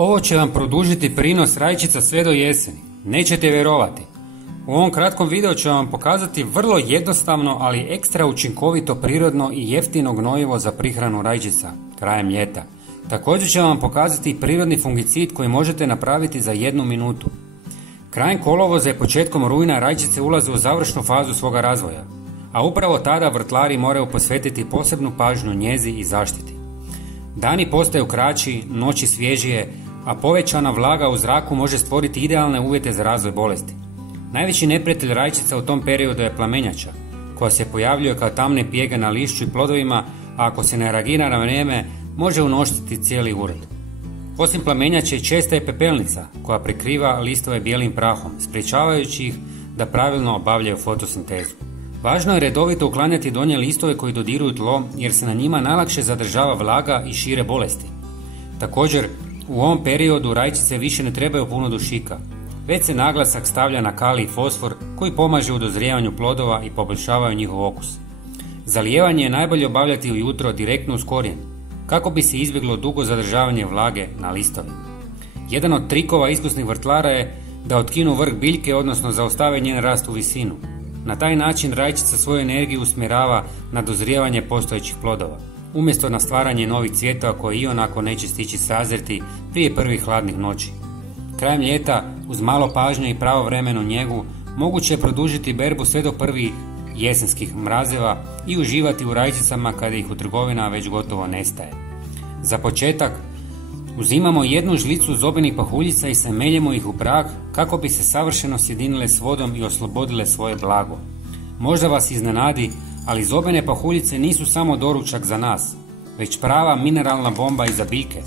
Ovo će vam produžiti prinos rajčica sve do jeseni. Nećete vjerovati. U ovom kratkom videu ću vam pokazati vrlo jednostavno, ali ekstra učinkovito, prirodno i jeftino gnojivo za prihranu rajčica krajem ljeta. Također ću vam pokazati prirodni fungicid koji možete napraviti za 1 minutu. Krajem kolovoza i početkom rujna rajčice ulaze u završnu fazu svoga razvoja, a upravo tada vrtlari moraju posvetiti posebnu pažnju njezi i zaštiti. Dani postaju kraći, noći svježije, a povećana vlaga u zraku može stvoriti idealne uvjete za razvoj bolesti. Najveći neprijatelj rajčica u tom periodu je plamenjača, koja se pojavljuje kao tamne pjege na lišću i plodovima, a ako se ne reagira na vrijeme, može unoštiti cijeli ured. Osim plamenjače, česta je pepelnica, koja prekriva listove bijelim prahom, sprječavajući ih da pravilno obavljaju fotosintezu. Važno je redovito uklanjati donje listove koji dodiruju tlo, jer se na njima najlakše zadržava vlaga i šire bolesti. Također, u ovom periodu rajčice više ne trebaju puno dušika, već se naglasak stavlja na kalij i fosfor koji pomaže u dozrijevanju plodova i poboljšavaju njihov okus. Zalijevanje je najbolje obavljati ujutro direktno uz korijen, kako bi se izbjeglo dugo zadržavanje vlage na listovima. Jedan od trikova iskusnih vrtlara je da otkinu vrh biljke, odnosno zaustave njen rast u visinu. Na taj način rajčica svoju energiju usmjerava na dozrijevanje postojećih plodova, umjesto na stvaranje novih cvjetova koji ionako neće stići sazreti prije prvih hladnih noći. Krajem ljeta, uz malo pažnje i pravovremenu njegu, moguće je produžiti berbu sve do prvih jesenskih mrazeva i uživati u rajčicama kada ih u trgovina već gotovo nestaje. Za početak, uzimamo 1 žlicu zobenih pahuljica i sameljemo ih u prah kako bi se savršeno sjedinile s vodom i oslobodile svoje blago. Možda vas iznenadi, ali zobene pahuljice nisu samo doručak za nas, već prava mineralna bomba i za biljke.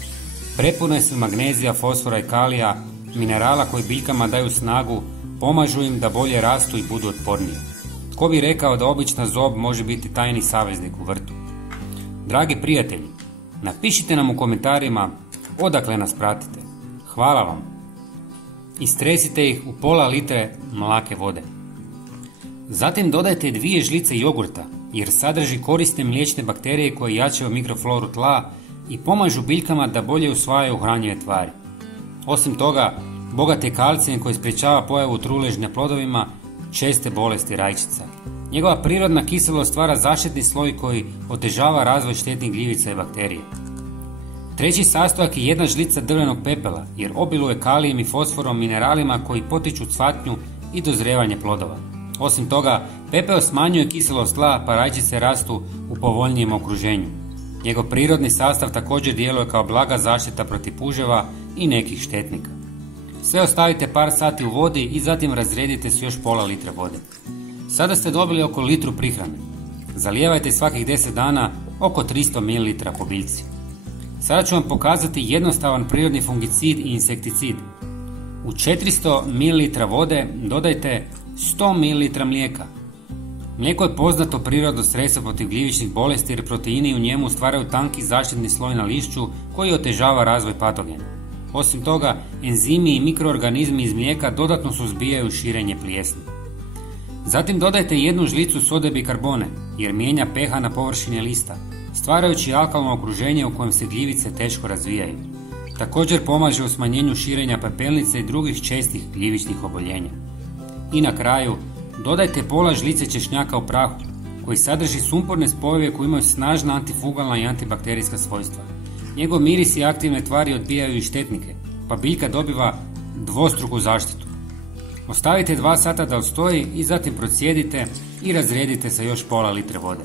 Prepune su magnezija, fosfora i kalija, minerala koji biljkama daju snagu, pomažu im da bolje rastu i budu otpornije. Tko bi rekao da obična zob može biti tajni saveznik u vrtu? Dragi prijatelji, napišite nam u komentarima odakle nas pratite. Hvala vam. Istresite ih u pola litre mlake vode. Zatim dodajte 2 žlice jogurta, jer sadrži korisne mliječne bakterije koje jačaju mikrofloru tla i pomažu biljkama da bolje usvajaju hranjive tvari. Osim toga, bogat je kalcijem koji sprječava pojavu truleži na plodovima, česte bolesti rajčica. Njegova prirodna kiselost stvara zaštitni sloj koji otežava razvoj štetnih gljivica i bakterija. Treći sastojak je 1 žlica drvenog pepela, jer obiluje kalijem i fosforom, mineralima koji potiču cvatnju i dozrijevanje plodova. Osim toga, pepeo smanjuje kiselost tla, pa rajčice rastu u povoljnijem okruženju. Njegov prirodni sastav također djeluje kao blaga zaštita protiv puževa i nekih štetnika. Sve ostavite par sati u vodi i zatim razredite s još pola litra vode. Sada ste dobili oko litru prihrane. Zalijevajte svakih 10 dana oko 300 ml po biljci. Sada ću vam pokazati jednostavan prirodni fungicid i insekticid. U 400 ml vode dodajte 100 ml mlijeka. Mlijeko je poznato prirodno sredstvo protiv gljivičnih bolesti jer proteini u njemu stvaraju tanki zaštitni sloj na lišću koji otežava razvoj patogena. Osim toga, enzimi i mikroorganizmi iz mlijeka dodatno suzbijaju širenje plijesni. Zatim dodajte 1 žlicu sode bikarbone jer mijenja pH na površini lista, stvarajući alkalno okruženje u kojem se gljivice teško razvijaju. Također pomaže u smanjenju širenja pepelnice i drugih čestih gljivičnih oboljenja. I na kraju, dodajte pola žlice češnjaka u prahu, koji sadrži sumporne spojeve koji imaju snažna antifugalna i antibakterijska svojstva. Njegov miris i aktivne tvari odbijaju i štetnike, pa biljka dobiva dvostruku zaštitu. Ostavite 2 sata da odstoji i zatim procijedite i razredite sa još pola litre vode.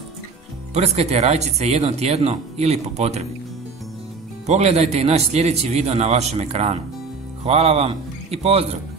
Prskajte rajčice jednom tjedno ili po potrebi. Pogledajte i naš sljedeći video na vašem ekranu. Hvala vam i pozdrav!